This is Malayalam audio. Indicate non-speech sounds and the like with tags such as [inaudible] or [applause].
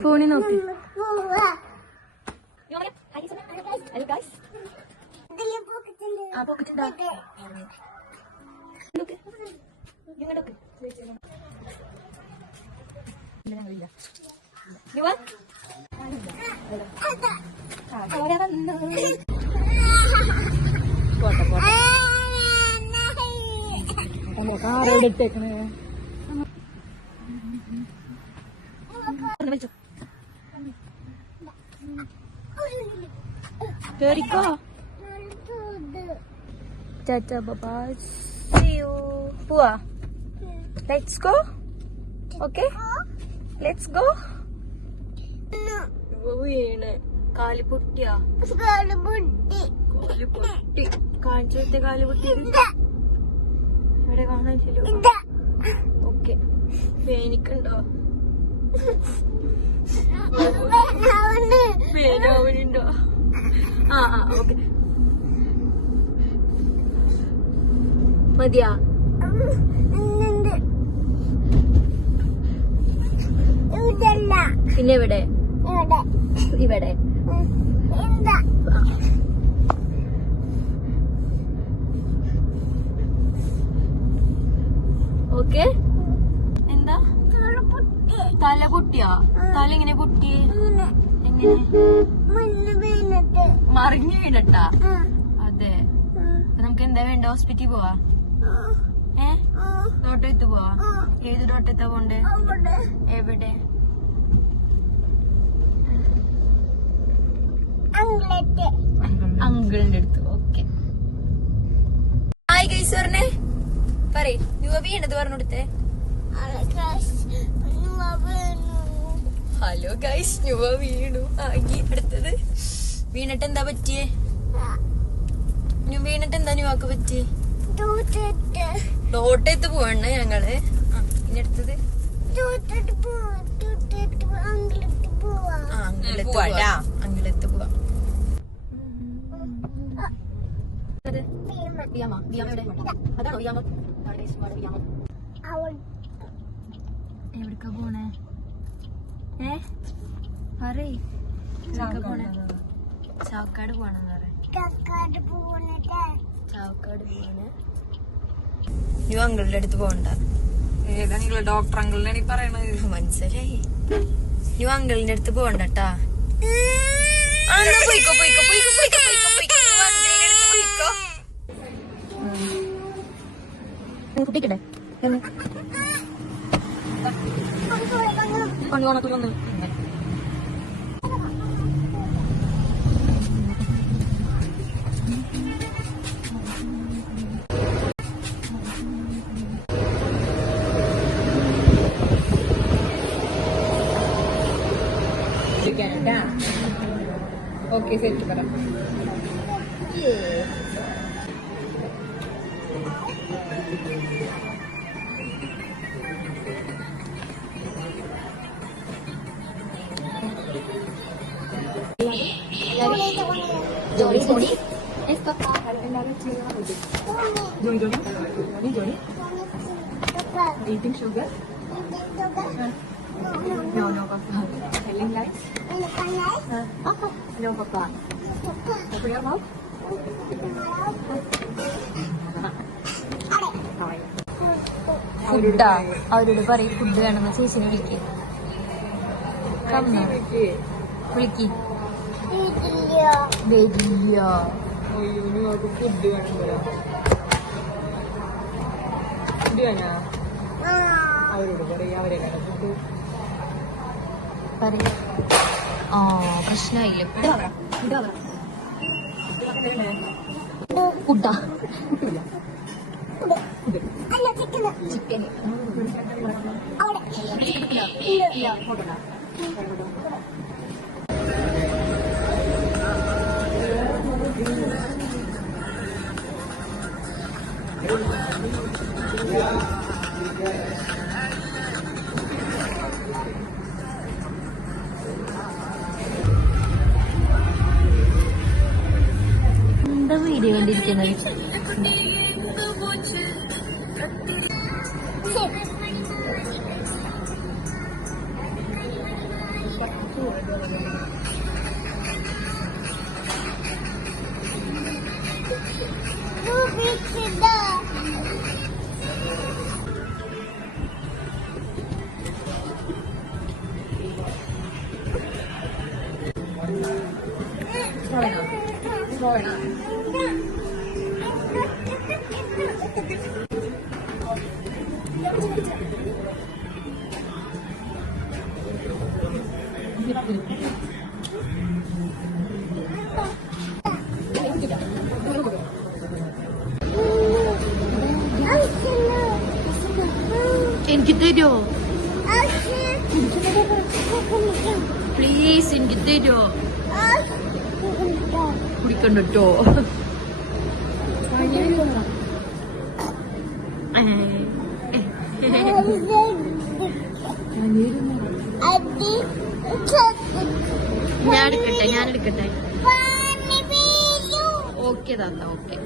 ഫോണിൽ നോക്കി ആ പോക്കറ്റുണ്ടോ നോക്ക്. ഇങ്ങോട്ട് നോക്ക്. ഇല്ല, ഞങ്ങളില്ല. ഇങ്ങ് വാ. ആ, ആരാ വന്നു? പോട്ടെ, പോട്ടെ. അമ്മ കാറോടെ ഇട്ടേക്കണേ ഒന്ന് വിളിച്ചോ. കേറിക്കോ. ടാറ്റ ബൈ സീ യു പോവാ. Let's go okay let's go വീണ് കാൽ പൊട്ടിയാ കാൽ പൊട്ടി കാണിച്ചത്തെ കാൽ പൊട്ടിയത് എവിടെ കാണാനില്ലല്ലോ ഓക്കെ വേനിക്കുണ്ടോ? വേനാവനുണ്ടോ ആ ആ ഓക്കെ. മതിയാ. പിന്നെ ഇവിടെ. ഇവിടെ. ഓക്കെ. എന്താ? തല കുട്ടിയാ തല ഇങ്ങനെ പൊട്ടി? എങ്ങനെ? മറിഞ്ഞു വീണട്ടാ? അതെ. നമുക്ക് എന്താ വേണ്ട? ഹോസ്പിറ്റലിൽ പോവാ? ഏ? തോട്ടത്ത് പോവാ? ഏത് തോട്ടത്താ പോണ്ടേ? എവിടെ? അങ്കിളിന്റെ അടുത്ത്. ഓക്കെ. ഹായ് ഗൈസ് പറഞ്ഞേ. പറയ്. യുവബി ഉണ്ടത് പറഞ്ഞു കൊടുത്തേ ഹലോ ഗൈസ് യുവ വീണു. ആ ഇനി അടുത്തത്. വീണിട്ട് എന്താ പറ്റിയേ വീണിട്ട് എന്താ ന്യൂവാക്ക് പറ്റിയേ? ഡോട്ടത്ത് പോവണ്ണ ഞങ്ങൾ. ഇനി അടുത്തത്? അങ്കിളത്ത് പോവാ. അതാണോ എവിടക്കാ പോണേ? ഏ? പറയ്. പോണേ? ചാവക്കാട് പോണെന്ന് പറയാം ചാവക്കാട് ന്യൂ അങ്കിളുടെ അടുത്ത് പോകണ്ട ഏതാ നിങ്ങൾ ഡോക്ടർ അങ്കിളിനാണ് ഈ പറയണത്. മനസ്സിലായി. യു അങ്കിളിന്റെ അടുത്ത് പോകണ്ടട്ടാ കുട്ടിക്കട്ടെ പോയിക്കോ പോയിക്കോ പോയിക്കോ പോയിക്കോ പോയിക്കോ പോയിക്കോ. ന്യൂ അങ്കിളിന്റെ അടുത്ത് ഓക്കെ സെറ്റ് പറ ജോലി ജോലി Johnny Johnny Johnny Johnny eating sugar no no papa life no പപ്പ Open your mouth. ഫുഡാ? അവരോട് പറയും ഫുഡ് വേണമെന്ന് ചേച്ചിനെ വിളിക്ക്. കമ്മ വിളിക്ക്. വരില്ല. ഫുഡ് വേണം ഫുഡ് വേണോ അവരോട് പറയാ അവരെ പറയും. ആ പ്രശ്നമായില്ല ഫുഡാ. Chicken video yang dia bikin lagi. In Gitedo. Please, in Gitedo. തരുമോ കുടിക്കണ്ടോ [laughs] ഞാൻ എടുക്കട്ടെ ഞാൻ എടുക്കട്ടെ ഓക്കെ താത്ത ഓക്കെ